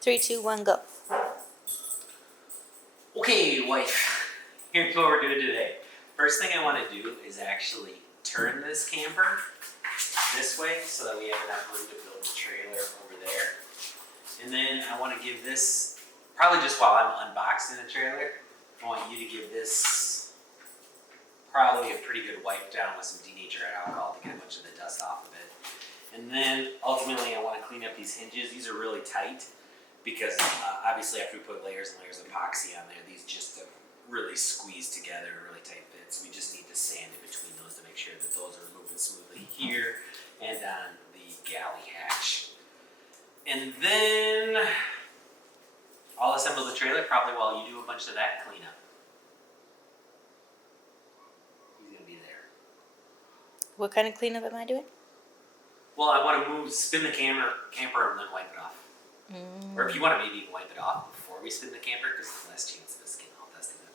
3, 2, 1, go. Okay, wife, here's what we're doing today. First thing I want to do is actually turn this camper this way so that we have enough room to build the trailer over there. And then I want to give this, probably just while I'm unboxing the trailer, I want you to give this probably a pretty good wipe down with some denatured alcohol to get a bunch of the dust off of it. And then ultimately I want to clean up these hinges. These are really tight because obviously after we put layers and layers of epoxy on there, these just really squeeze together, really tight fits. We just need to sand in between those to make sure that those are moving smoothly here and on the galley hatch. And then I'll assemble the trailer probably while you do a bunch of that cleanup. He's gonna be there. What kind of cleanup am I doing? Well, I want to spin the camper and then wipe it off. Or if you want to maybe even wipe it off before we spin the camper, because it's the last chance of us getting all dusted up.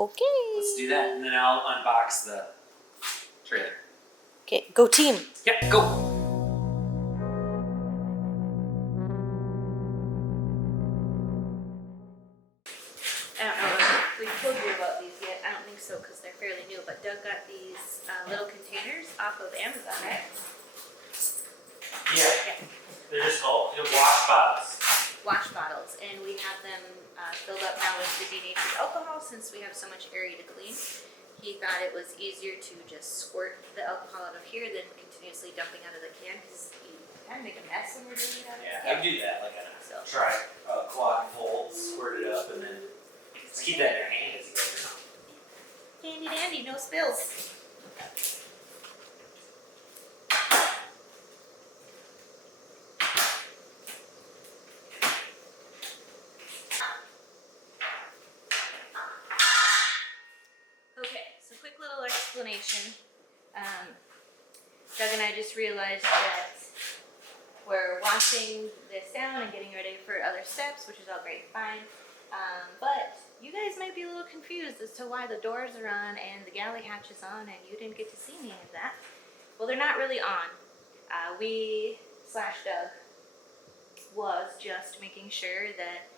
Okay. Let's do that, and then I'll unbox the trailer. Okay, go team. Yep, go. I don't know if we've told you about these yet. I don't think so because they're fairly new, but Doug got these little containers off of Amazon, right? Yeah. They're just called wash bottles. Wash bottles, and we have them filled up now with the denatured alcohol since we have so much area to clean. He thought it was easier to just squirt the alcohol out of here than continuously dumping out of the can because you kind of make a mess when we're doing it out of the can. I do that like try a quad fold, squirt it up, and then just keep that in your hand as you go around. Handy dandy, no spills. Explanation. Doug and I just realized that we're washing this down and getting ready for other steps, which is all great and fine. But you guys might be a little confused as to why the doors are on and the galley hatch is on and you didn't get to see any of that. Well, they're not really on. Doug was just making sure that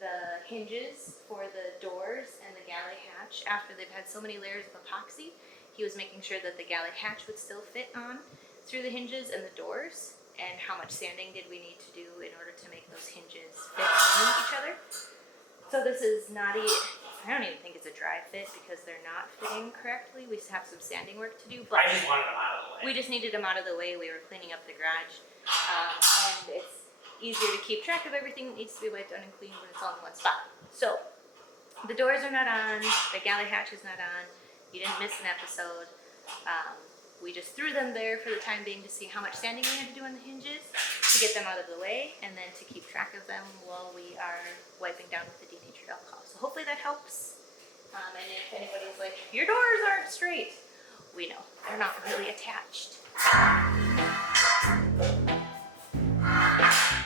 the hinges for the doors and the galley hatch, after they've had so many layers of epoxy, he was making sure that the galley hatch would still fit on through the hinges and the doors, and how much sanding did we need to do in order to make those hinges fit on each other. So this is not I don't even think it's a dry fit because they're not fitting correctly. We have some sanding work to do. But I just wanted them out of the way. We just needed them out of the way. We were cleaning up the garage, and it's easier to keep track of everything that needs to be wiped down and cleaned when it's all in one spot. So the doors are not on, the galley hatch is not on. You didn't miss an episode. We just threw them there for the time being to see how much sanding we had to do on the hinges to get them out of the way, and then to keep track of them while we are wiping down with the denatured alcohol. So hopefully that helps. And if anybody's like, your doors aren't straight, we know they're not really attached.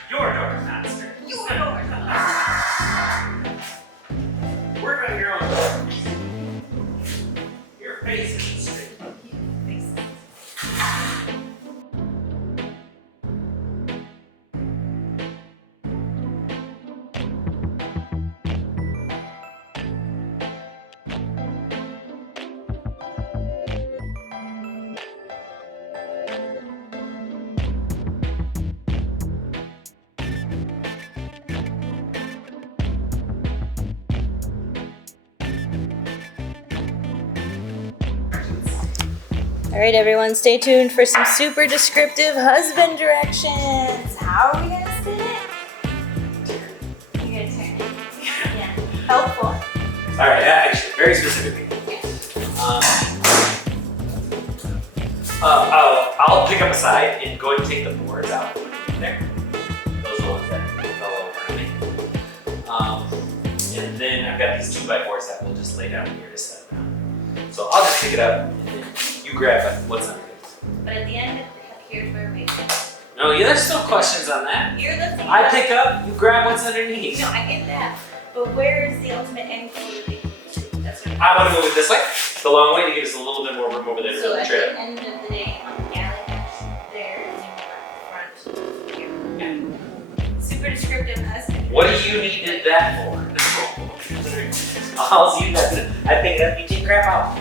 Your door's not straight. Your door's not straight. Work on your own door. Your face isn't straight. All right, everyone, stay tuned for some super descriptive husband directions. How are we gonna spin it? You're gonna turn it. Yeah, helpful. All right, actually, very specifically. I'll pick up a side and go ahead and take the boards out there. Those are the ones that fell over on me. And then I've got these 2x4s that we'll just lay down here to set them down. So I'll just pick it up and then you grab what's underneath. But at the end, here's where we go. No, yeah, there's still questions on that. You're the thing. I pick up, you grab what's underneath. No, I get that. But where is the ultimate end goal? That's what I want to move it this way, the long way, to give us a little bit more room over there to so build the at trailer. the end of the day, on the galley hatch, there is front here. Okay. Super descriptive. freaking mess. What do you need that for? All you got to, I pick it up, you take crap out.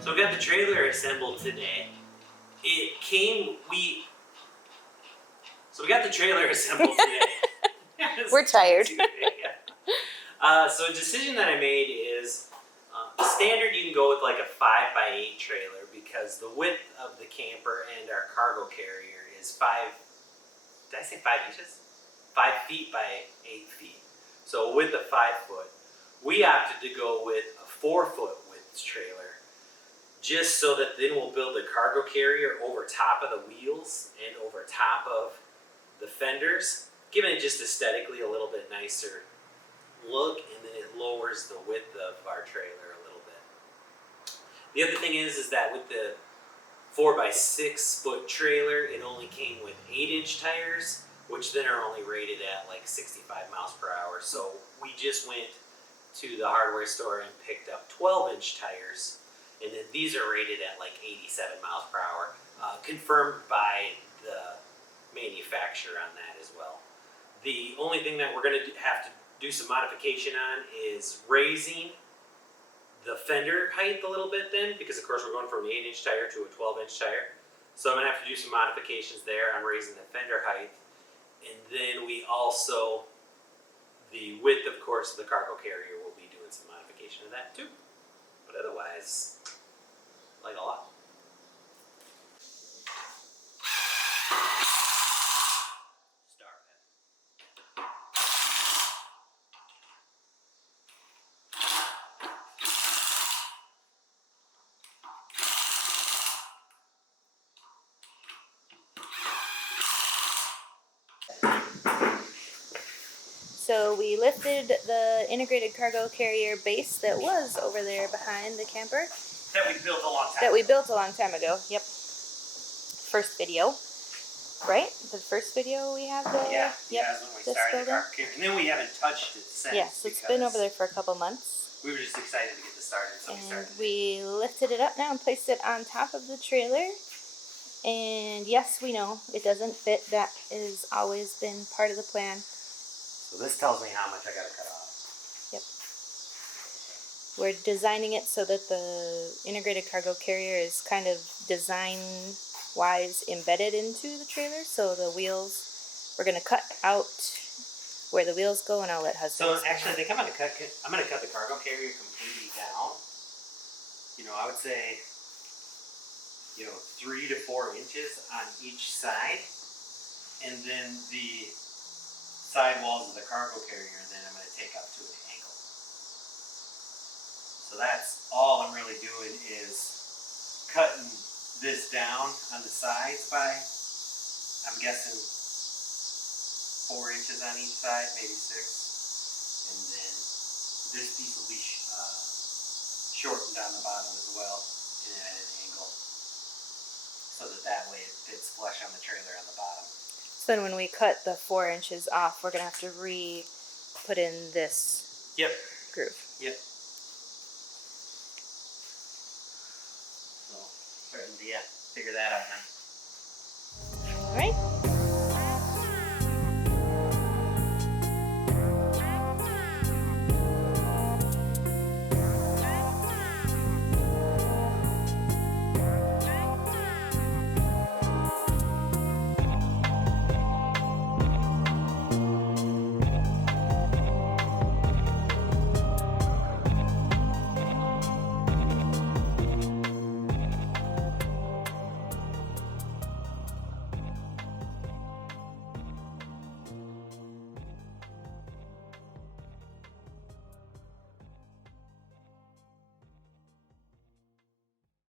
So we got the trailer assembled today. So we got the trailer assembled today. We're tired. So a decision that I made is, standard you can go with like a 5x8 trailer because the width of the camper and our cargo carrier is 5 inches? 5 feet by 8 feet. So with the 5 foot, we opted to go with a 4 foot width trailer just so that then we'll build the cargo carrier over top of the wheels and over top of the fenders, giving it just aesthetically a little bit nicer look, and then it lowers the width of our trailer a little bit. The other thing is that with the 4x6 foot trailer, it only came with 8-inch tires, which then are only rated at like 65 miles per hour. So we just went to the hardware store and picked up 12-inch tires, and then these are rated at like 87 miles per hour, confirmed by the manufacturer on that as well. The only thing that we're going to have to do some modification on is raising the fender height a little bit then, because of course we're going from an 8-inch tire to a 12-inch tire. So I'm going to have to do some modifications there on raising the fender height. And then we also, the width of course of the cargo carrier, will be doing some modification of that too. But otherwise, like a lot. So we lifted the integrated cargo carrier base that was over there behind the camper. That we built a long time That we built a long time ago. Yep. First video. Right? The first video we have the Yeah, yep, yeah, that's when we this started building. the cargo carrier. And then we haven't touched it since. Yeah, so it's been over there for a couple months. We were just excited to get this started, so we And started. we lifted it up now and placed it on top of the trailer. And yes, we know it doesn't fit. That has always been part of the plan. So this tells me how much I gotta cut off. Yep. We're designing it so that the integrated cargo carrier is kind of design-wise embedded into the trailer. So the wheels, we're gonna cut out where the wheels go, and I'll let Hudson. So actually, I think I'm gonna cut the cargo carrier completely down. You know, I would say, 3 to 4 inches on each side, and then the side walls of the cargo carrier, then I'm going to take up to an angle. So that's all I'm really doing is cutting this down on the sides by, I'm guessing, 4 inches on each side, maybe 6. And then this piece will be shortened on the bottom as well. And and at an angle, so that way it fits flush on the trailer on the bottom. So then when we cut the 4 inches off, we're gonna have to put in this Yep. groove. Yep. So, starting to figure that out now. All right.